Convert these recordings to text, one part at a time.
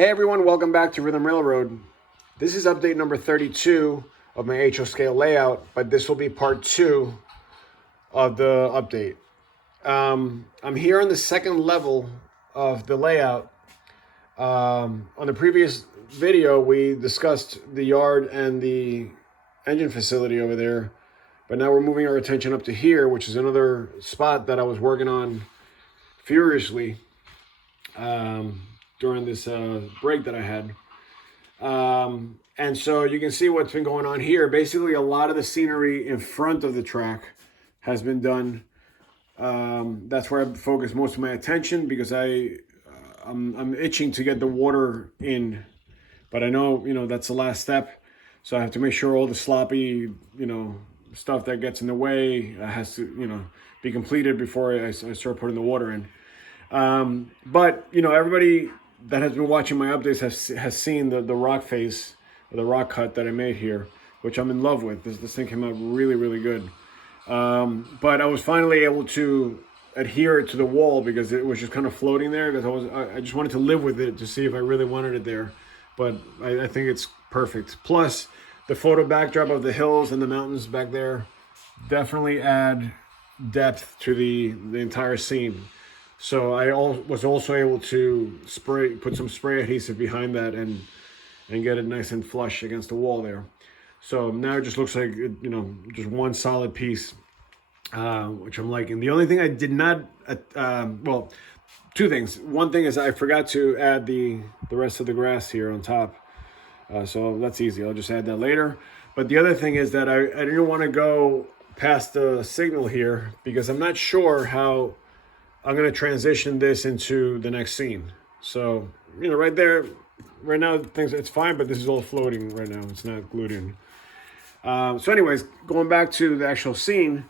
Hey everyone, welcome back to Rhythm Railroad. This is update number 32 of my HO scale layout, but this will be part 2 of the update. I'm here on the second level of the layout. On the previous video, we discussed the yard and the engine facility over there, but now we're moving our attention up to here, which is another spot that I was working on furiously during this break that I had. And so you can see what's been going on here. Basically, a lot of the scenery in front of the track has been done. That's where I focus most of my attention because I'm itching to get the water in. But I know, that's the last step. So I have to make sure all the sloppy, stuff that gets in the way has to, be completed before I start putting the water in. But, everybody that has been watching my updates has seen the rock face, or the rock cut that I made here, which I'm in love with. This thing came out really, really good. But I was finally able to adhere it to the wall because it was just kind of floating there, because I just wanted to live with it to see if I really wanted it there. But I think it's perfect. Plus, the photo backdrop of the hills and the mountains back there definitely add depth to the entire scene. So I was also able to put some spray adhesive behind that and get it nice and flush against the wall there. So now it just looks like, just one solid piece, which I'm liking. The only thing I did not, well, two things. One thing is I forgot to add the rest of the grass here on top. So that's easy. I'll just add that later. But the other thing is that I didn't want to go past the signal here because I'm not sure how I'm going to transition this into the next scene. So, right there, right now, it's fine, but this is all floating right now. It's not glued in. So anyways, going back to the actual scene,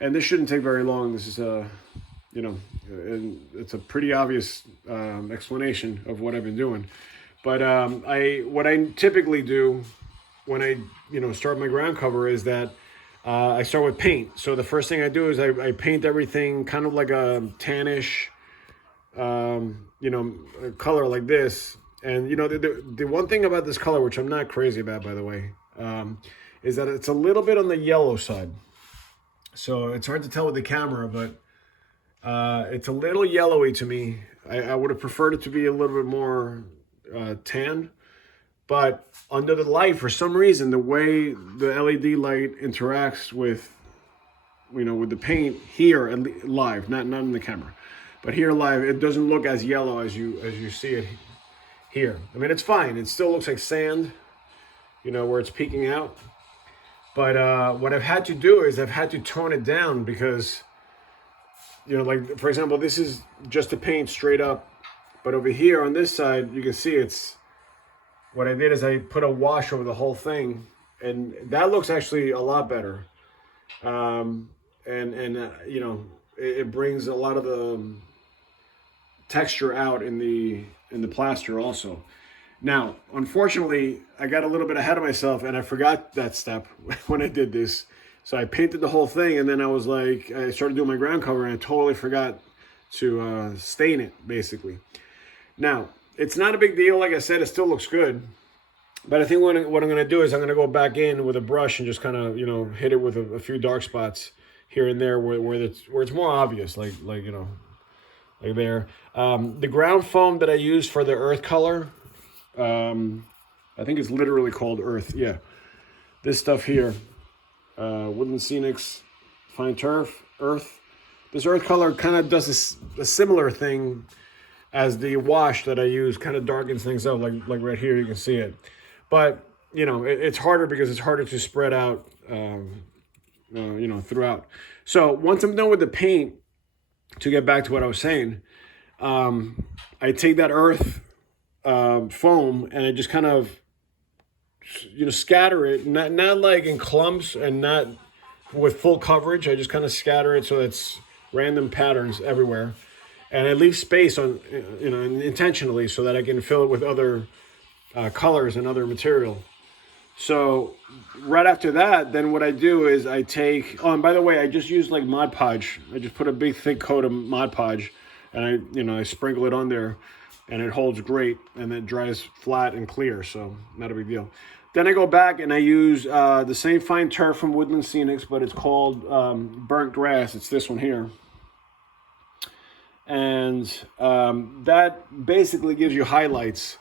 and this shouldn't take very long. This is, it's a pretty obvious explanation of what I've been doing. But what I typically do when I, start my ground cover is that I start with paint. So the first thing I do is I paint everything kind of like a tannish, color like this. And, the one thing about this color, which I'm not crazy about, by the way, is that it's a little bit on the yellow side. So it's hard to tell with the camera, but it's a little yellowy to me. I would have preferred it to be a little bit more tan. But under the light, for some reason, the way the LED light interacts with, with the paint here live, not in the camera, but here live, it doesn't look as yellow as you see it here. I mean, it's fine. It still looks like sand, where it's peeking out. But what I've had to do is I've had to tone it down because, like, for example, this is just the paint straight up. But over here on this side, you can see what I did is I put a wash over the whole thing, and that looks actually a lot better. It brings a lot of the texture out in the plaster also. Now, unfortunately, I got a little bit ahead of myself and I forgot that step when I did this. So I painted the whole thing, and then I started doing my ground cover, and I totally forgot to stain it, basically. Now, it's not a big deal. Like I said, it still looks good. But I think what I'm going to do is I'm going to go back in with a brush and just kind of, hit it with a few dark spots here and there where it's more obvious, like there. The ground foam that I use for the earth color, I think it's literally called earth. Yeah. This stuff here, Woodland Scenics Fine Turf, earth. This earth color kind of does a similar thing as the wash that I use, kind of darkens things up, like right here, you can see it. But, it's harder because it's harder to spread out, throughout. So once I'm done with the paint, to get back to what I was saying, I take that earth foam and I just kind of, scatter it, not like in clumps and not with full coverage. I just kind of scatter it so it's random patterns everywhere. And I leave space on, intentionally so that I can fill it with other colors and other material. So right after that, then what I do is I take, oh, and by the way, I just use like Mod Podge. I just put a big thick coat of Mod Podge and I sprinkle it on there. and it holds great, and it dries flat and clear, so not a big deal. Then I go back and I use the same fine turf from Woodland Scenics, but it's called burnt grass. It's this one here. And that basically gives you highlights.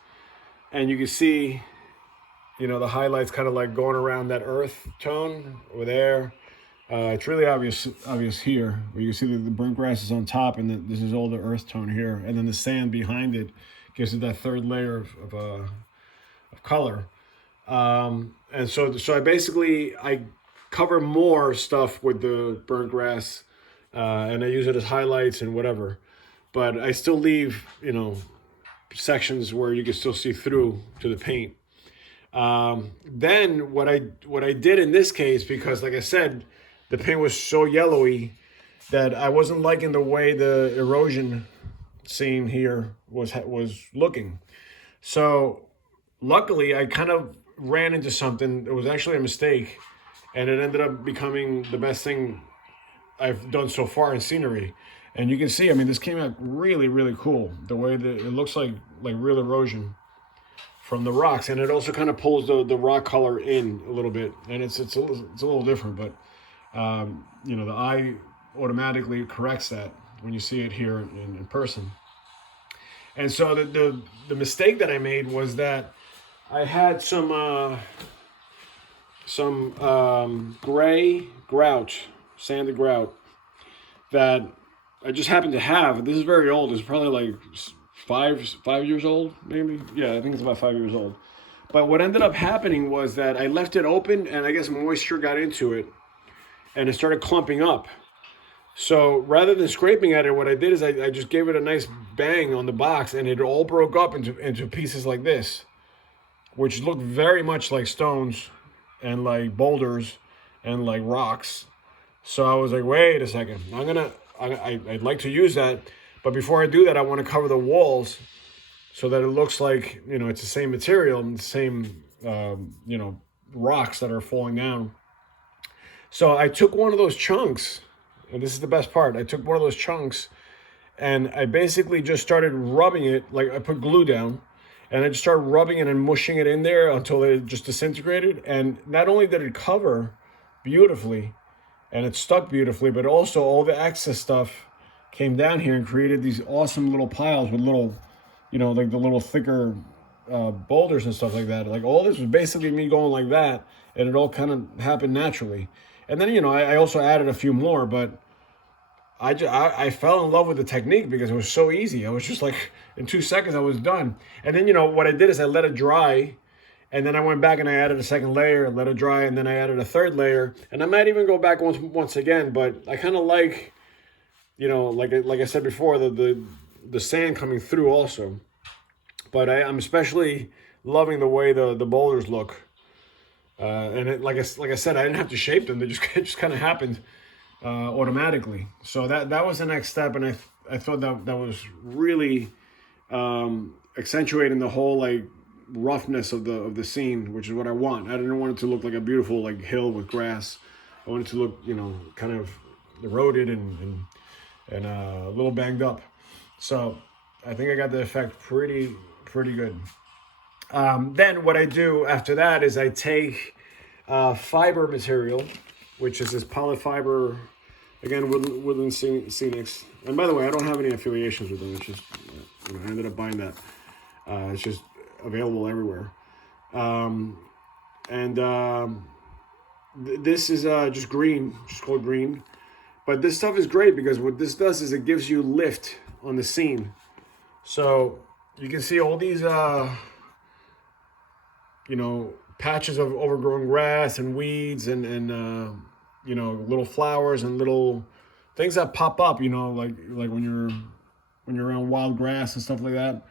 And you can see, you know, the highlights kind of like going around that earth tone over there. It's really obvious here, where you can see that the burnt grass is on top, and this is all the earth tone here. And then the sand behind it gives it that third layer of color. And so I cover more stuff with the burnt grass, and I use it as highlights and whatever, but I still leave, you know, sections where you can still see through to the paint. Then what I did in this case, because like I said, the paint was so yellowy that I wasn't liking the way the erosion scene here was looking. So luckily I kind of ran into something. It was actually a mistake, and it ended up becoming the best thing I've done so far in scenery. And you can see, I mean, this came out really, really cool. The way that it looks like real erosion from the rocks, and it also kind of pulls the rock color in a little bit, and it's a little different, but you know, the eye automatically corrects that when you see it here in person. And so the mistake that I made was that I had some gray grout, sanded grout, that I just happened to have. This is very old. It's probably like 5 years old, maybe. Yeah, I think it's about 5 years old. But what ended up happening was that I left it open, and I guess moisture got into it, and it started clumping up. So rather than scraping at it, what I did is I just gave it a nice bang on the box, and it all broke up into pieces like this, which looked very much like stones and like boulders and like rocks. So I was like, wait a second, I'd like to use that, but before I do that, I want to cover the walls so that it looks like, you know, it's the same material and the same, you know, rocks that are falling down. So I took one of those chunks, and this is the best part. I took one of those chunks, and I basically just started rubbing it, like I put glue down, and I just started rubbing it and mushing it in there until it just disintegrated. And not only did it cover beautifully, and it stuck beautifully, but also all the excess stuff came down here and created these awesome little piles with little, you know, like the little thicker boulders and stuff like that. Like all this was basically me going like that, and it all kind of happened naturally. And then, you know, I also added a few more, but I fell in love with the technique because it was so easy. I was just like, in 2 seconds I was done. And then, you know, what I did is I let it dry, and then I went back and I added a second layer, let it dry, and then I added a third layer. And I might even go back once again, but I kind of like, you know, like I said before, the sand coming through also. But I'm especially loving the way the boulders look. And it, like I said, I didn't have to shape them. They just kind of happened automatically. So that was the next step, and I thought that was really accentuating the whole like roughness of the scene, which is what I want. I didn't want it to look like a beautiful like hill with grass. I wanted it to look, you know, kind of eroded and a little banged up. So I think I got the effect pretty good. Then what I do after that is I take fiber material, which is this polyfiber, again, Woodland Scenics. And by the way, I don't have any affiliations with them. It's just, you know, I ended up buying that. It's just available everywhere. This is just green, just called green. But this stuff is great because what this does is it gives you lift on the scene. So you can see all these, you know, patches of overgrown grass and weeds and you know, little flowers and little things that pop up, you know, like when you're around wild grass and stuff like that.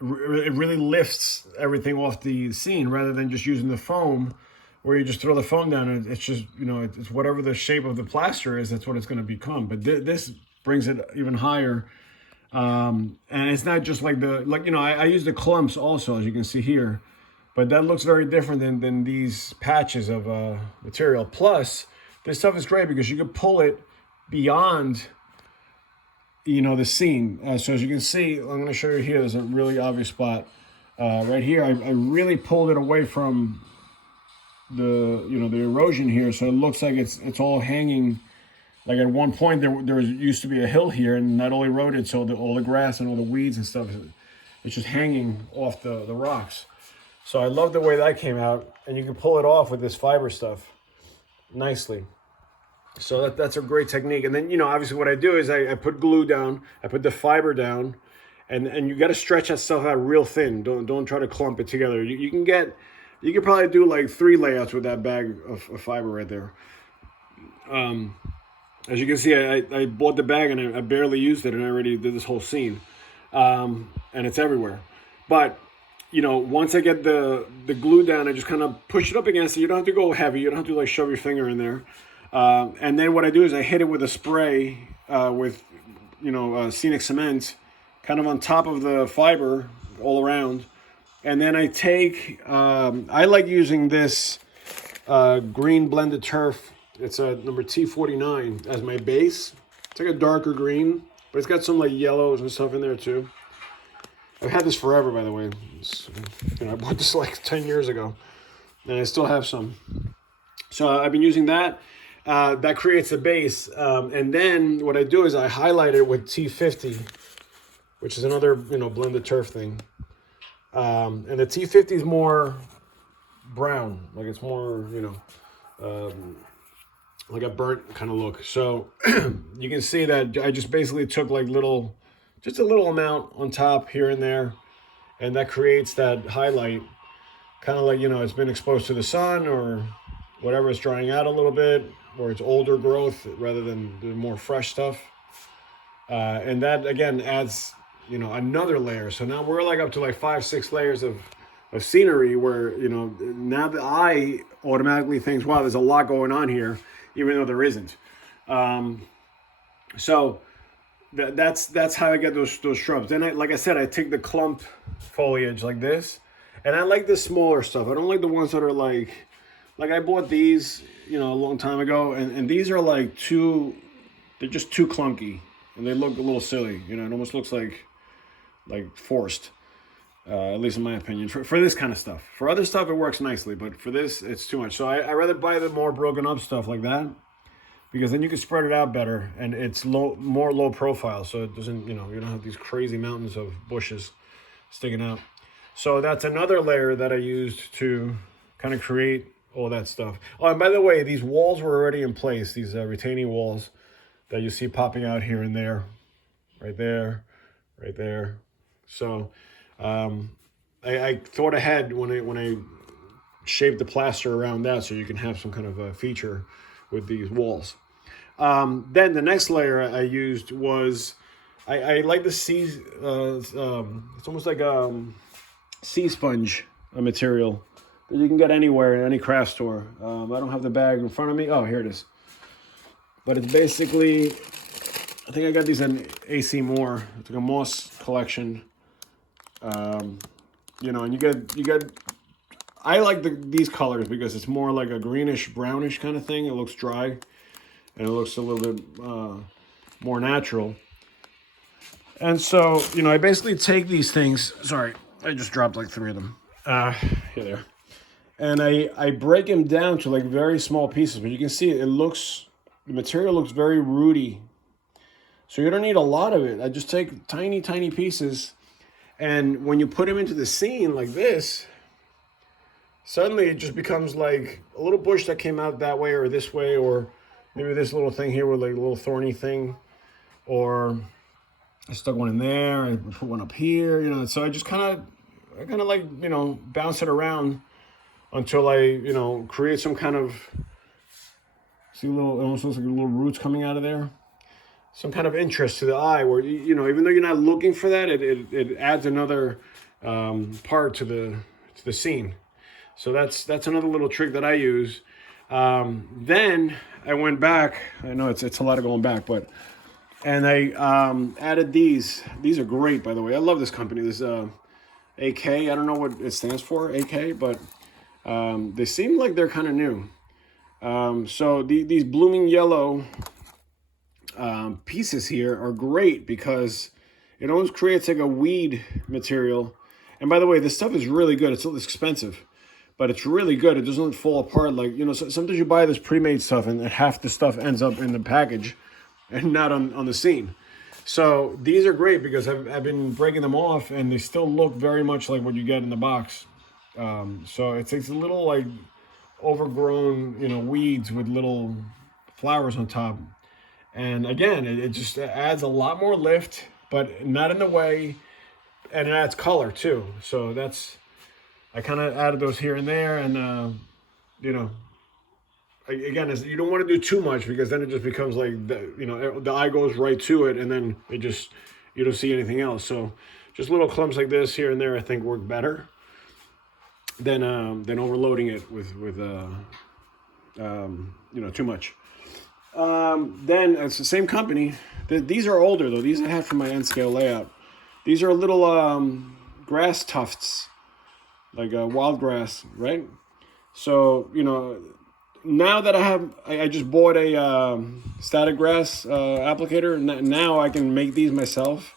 It really lifts everything off the scene rather than just using the foam, where you just throw the foam down and it's just, you know, it's whatever the shape of the plaster is, that's what it's going to become. But this brings it even higher. And it's not just like you know, I use the clumps also, as you can see here, but that looks very different than these patches of material. Plus, this stuff is great because you can pull it beyond the scene. So as you can see, I'm going to show you here. There's a really obvious spot right here. I really pulled it away from the the erosion here, so it looks like it's all hanging. Like at one point there used to be a hill here, and that all eroded, so all the grass and all the weeds and stuff, it's just hanging off the rocks. So I love the way that came out, and you can pull it off with this fiber stuff nicely. So that's a great technique. And then obviously what I do is I put glue down, I put the fiber down, and you got to stretch that stuff out real thin. Don't try to clump it together. You can probably do like 3 layouts with that bag of fiber right there. As you can see, I bought the bag and I barely used it, and I already did this whole scene. And it's everywhere. But, once I get the glue down, I just kind of push it up against it. You don't have to go heavy. You don't have to like shove your finger in there. And then what I do is I hit it with a spray with, scenic cement, kind of on top of the fiber all around. And then I take, I like using this green blended turf. It's a number T49 as my base. It's like a darker green, but it's got some like yellows and stuff in there too. I've had this forever, by the way. I bought this like 10 years ago, and I still have some. So I've been using that. That creates a base. And then what I do is I highlight it with T50, which is another, blended turf thing. And the T50 is more brown, like it's more, like a burnt kind of look. So you can see that I just basically took like just a little amount on top here and there, and that creates that highlight, kind of like, it's been exposed to the sun or whatever, it's drying out a little bit, or it's older growth rather than the more fresh stuff. And that again adds, another layer. So now we're like up to like 5-6 layers of scenery where, now the eye automatically thinks, wow, there's a lot going on here, even though there isn't. So that's how I get those shrubs. Then like I said, I take the clump foliage like this, and I like the smaller stuff. I don't like the ones that are like I bought these, a long time ago, and these are like they're just too clunky, and they look a little silly. It almost looks like forced. At least in my opinion, for this kind of stuff. For other stuff, it works nicely, but for this, it's too much. So I rather buy the more broken up stuff like that, because then you can spread it out better, and it's more low profile, so it doesn't, you don't have these crazy mountains of bushes sticking out. So that's another layer that I used to kind of create all that stuff. Oh, and by the way, these walls were already in place, these retaining walls that you see popping out here and there, right there, right there. So I thought ahead when I shaved the plaster around that, so you can have some kind of a feature with these walls. Then the next layer I used was, I like the sea, it's almost like sea sponge material that you can get anywhere in any craft store. I don't have the bag in front of me. Oh, here it is. But it's basically, I think I got these in AC Moore. It's like a moss collection. And you get, I like these colors because it's more like a greenish, brownish kind of thing. It looks dry, and it looks a little bit more natural. And so, I basically take these things. Sorry, I just dropped like 3 of them. Here they are. And I break them down to like very small pieces, but you can see the material looks very rooty. So you don't need a lot of it. I just take tiny, tiny pieces. And when you put them into the scene like this, suddenly it just becomes like a little bush that came out that way or this way, or maybe this little thing here with like a little thorny thing, or I stuck one in there, I put one up here, so I just kind of like, bounce it around until I, create some kind of, see it almost looks like little roots coming out of there. Some kind of interest to the eye where, even though you're not looking for that, it adds another part to the scene. So that's another little trick that I use. Then I went back. I know it's a lot of going back, and I added these. These are great, by the way. I love this company. This AK. I don't know what it stands for, AK, but they seem like they're kind of new. So these blooming yellow pieces here are great because it almost creates like a weed material. And by the way, this stuff is really good. It's expensive, but it's really good. It doesn't fall apart. Like, you know, sometimes you buy this pre-made stuff and half the stuff ends up in the package and not on the scene. So these are great because I've been breaking them off and they still look very much like what you get in the box. So it's a little like overgrown, you know, weeds with little flowers on top. And again, it just adds a lot more lift, but not in the way, and it adds color too. So I kind of added those here and there, and you know, again, you don't want to do too much because then it just becomes like, you know, the eye goes right to it, and then you don't see anything else. So just little clumps like this here and there, I think work better than overloading it with you know, too much. Then it's the same company. These are older though. These I have from my N scale layout. These are little grass tufts, like wild grass, right? So, you know, now that I just bought a static grass applicator. Now I can make these myself.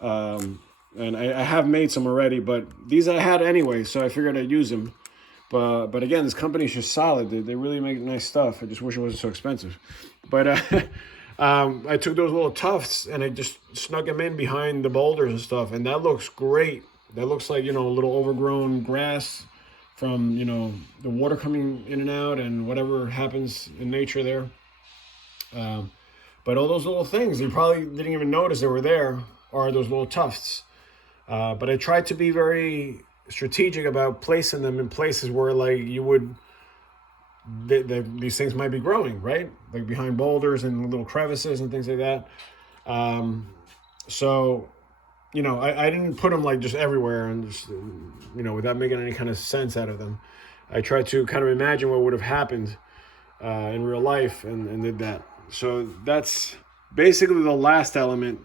And I have made some already, but these I had anyway, so I figured I'd use them. But again, this company is just solid. They really make nice stuff. I just wish it wasn't so expensive. But I took those little tufts and I just snuck them in behind the boulders and stuff, and that looks great. That looks like, you know, a little overgrown grass from, you know, the water coming in and out and whatever happens in nature there. But all those little things, you probably didn't even notice they were there, are those little tufts. But I tried to be very strategic about placing them in places where, like, you would, these things might be growing, right? Like behind boulders and little crevices and things like that. So, you know, I didn't put them like just everywhere and just, you know, without making any kind of sense out of them. I tried to kind of imagine what would have happened in real life and did that. So that's basically the last element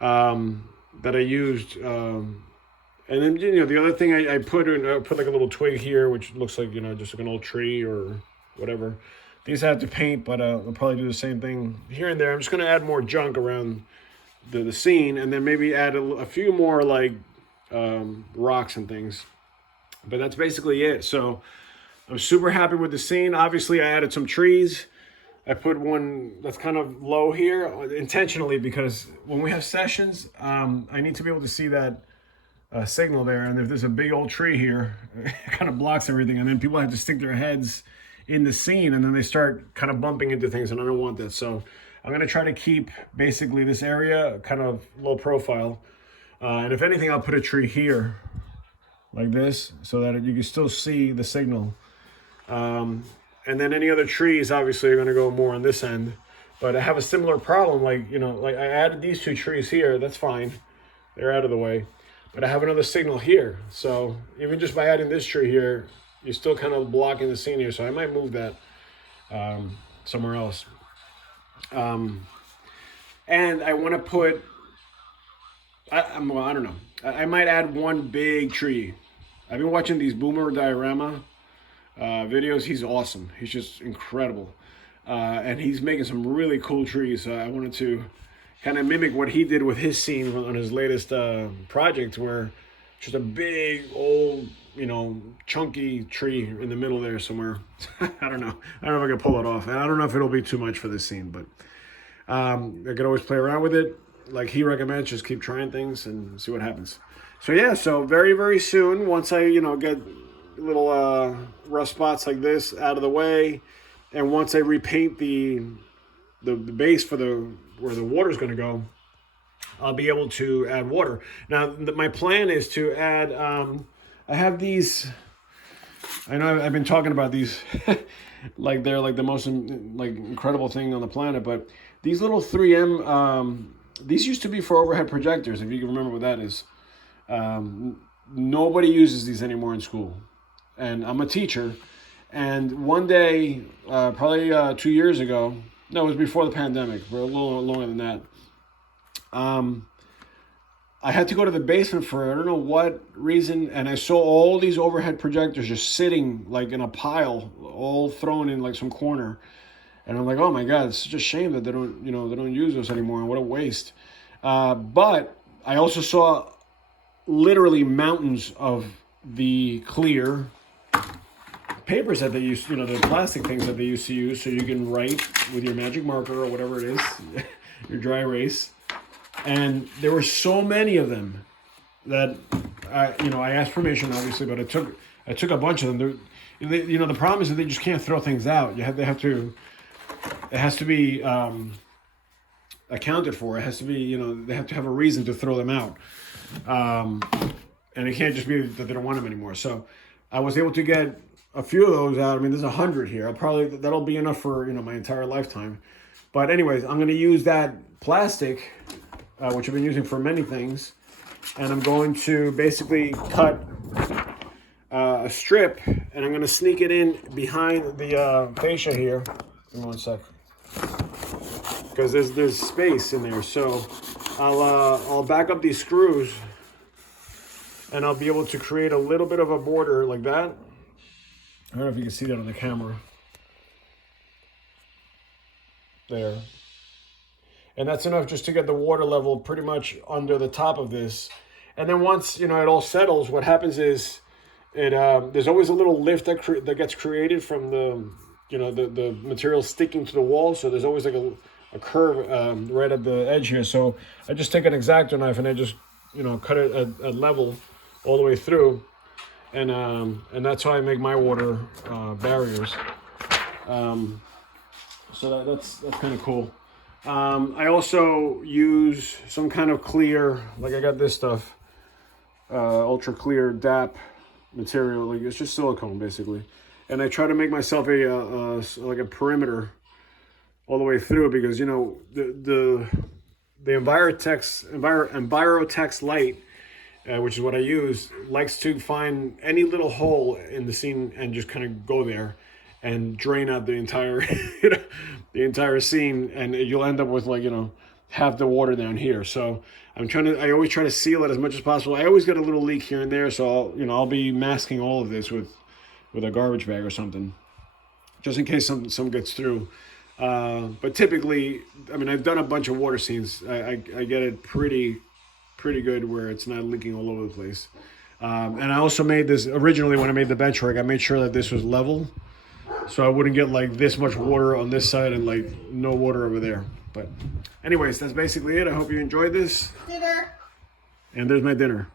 that I used. And then, you know, the other thing I put like a little twig here, which looks like, you know, just like an old tree or whatever. These I have to paint, but I'll probably do the same thing here and there. I'm just going to add more junk around the scene, and then maybe add a few more like rocks and things. But that's basically it. So I'm super happy with the scene. Obviously, I added some trees. I put one that's kind of low here intentionally because when we have sessions, I need to be able to see that signal there. And if there's a big old tree here, it kind of blocks everything. And then people have to stick their heads in the scene and then they start kind of bumping into things, and I don't want that. So I'm going to try to keep basically this area kind of low profile. And if anything, I'll put a tree here like this so that you can still see the signal. And then any other trees obviously are going to go more on this end. But I have a similar problem, like, you know, like I added these two trees here, that's fine. They're out of the way. But I have another signal here. So even just by adding this tree here, you're still kind of blocking the scene here. So I might move that somewhere else. And I want to put, well, I don't know. I might add one big tree. I've been watching these Boomer Diorama videos. He's awesome. He's just incredible. And he's making some really cool trees. So I wanted to kind of mimic what he did with his scene on his latest project, where just a big old, you know, chunky tree in the middle there somewhere. I don't know if I can pull it off. And I don't know if it'll be too much for this scene, but I could always play around with it. Like he recommends, just keep trying things and see what happens. So yeah, so very, very soon, once I, you know, get little rough spots like this out of the way, and once I repaint the base for where the water's going to go, I'll be able to add water. Now, my plan is to add, I have these, I know I've been talking about these like they're like the most like incredible thing on the planet, but these little 3M, these used to be for overhead projectors, if you can remember what that is. Nobody uses these anymore in school. And I'm a teacher. And one day, probably 2 years ago, no, it was before the pandemic, but a little longer than that. I had to go to the basement for I don't know what reason, and I saw all these overhead projectors just sitting like in a pile, all thrown in like some corner. And I'm like, oh my God, it's such a shame that they don't, you know, they don't use this anymore. And what a waste. But I also saw literally mountains of the clear papers that they use, you know, the plastic things that they used to use, so you can write with your magic marker or whatever it is, your dry erase. And there were so many of them that you know, I asked permission obviously, but I took a bunch of them. You know, the problem is that they just can't throw things out. They have to. It has to be accounted for. It has to be, you know, they have to have a reason to throw them out, and it can't just be that they don't want them anymore. So I was able to get a few of those out. I mean, there's 100 here. That'll be enough for, you know, my entire lifetime. But anyways, I'm going to use that plastic, which I've been using for many things, and I'm going to basically cut a strip, and I'm going to sneak it in behind the fascia here. Give me one sec, because there's space in there. So I'll back up these screws, and I'll be able to create a little bit of a border like that. I don't know if you can see that on the camera. There. And that's enough just to get the water level pretty much under the top of this. And then once, you know, it all settles, what happens is there's always a little lift that gets created from the, you know, the material sticking to the wall. So there's always like a curve right at the edge here. So I just take an X-Acto knife and I just, you know, cut it at level all the way through. And that's how I make my water barriers. So that's kind of cool. I also use some kind of clear, like I got this stuff, ultra clear DAP material. Like it's just silicone basically, and I try to make myself like a perimeter all the way through, because, you know, the Envirotex light, which is what I use, likes to find any little hole in the scene and just kind of go there and drain out the entire you know, the entire scene, and you'll end up with, like, you know, half the water down here. So I always try to seal it as much as possible. I always get a little leak here and there, so I'll be masking all of this with a garbage bag or something, just in case some gets through. But typically, I mean, I've done a bunch of water scenes. I get it pretty good where it's not leaking all over the place. And I also made this, originally when I made the bench rack, I made sure that this was level, so I wouldn't get like this much water on this side and like no water over there. But anyways, that's basically it. I hope you enjoyed this. Dinner. And there's my dinner.